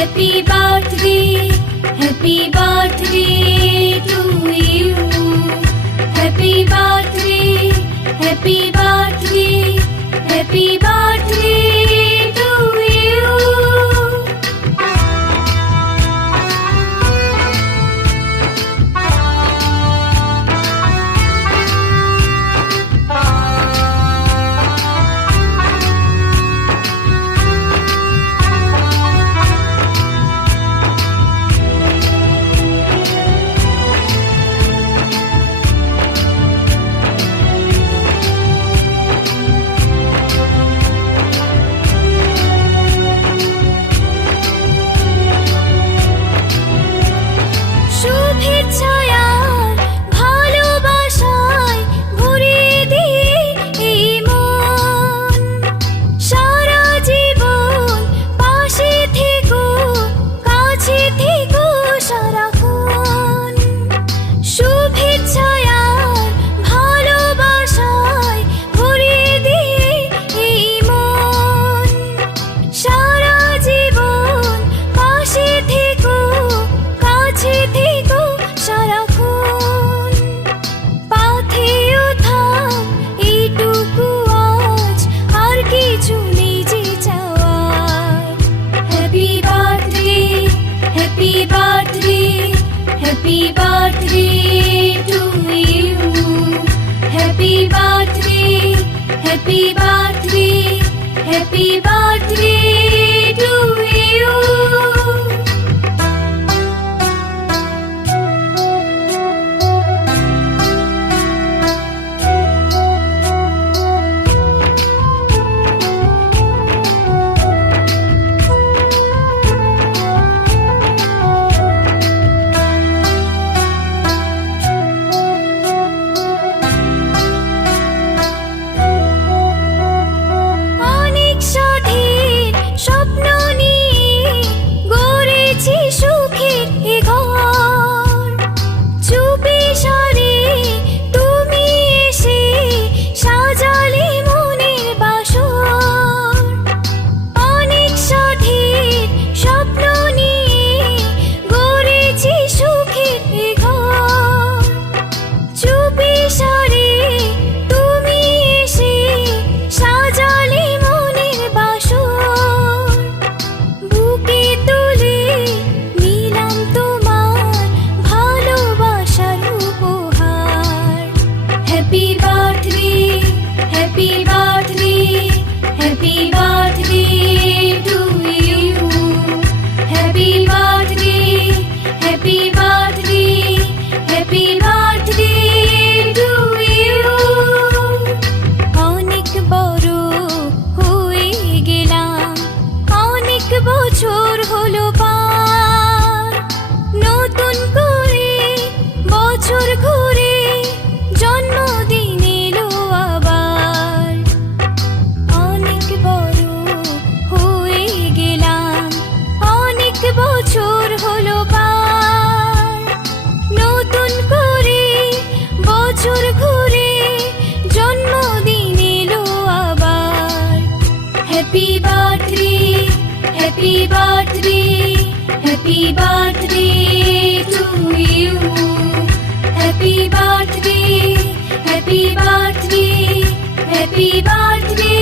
Happy birthday, happy birthday to you. Happy birthday, happy birthday, happy birthday to you. Happy birthday to you. Happy birthday, happy birthday, happy birthday to you. Happy birthday to you. Happy birthday, happy birthday, happy birthday to you. অনেক বড় হয়ে গেলাম, অনেক বছর হলো পার, নতুন করে বছর ঘুরে জন্মদিন এলো আবার। অনেক বড় হয়ে গেলাম, অনেক বছর হলো পার, নতুন করে বছর ঘুরে জন্মদিন এলো আবার। Happy birthday, happy birthday, happy birthday to you. Happy birthday, happy birthday, happy birthday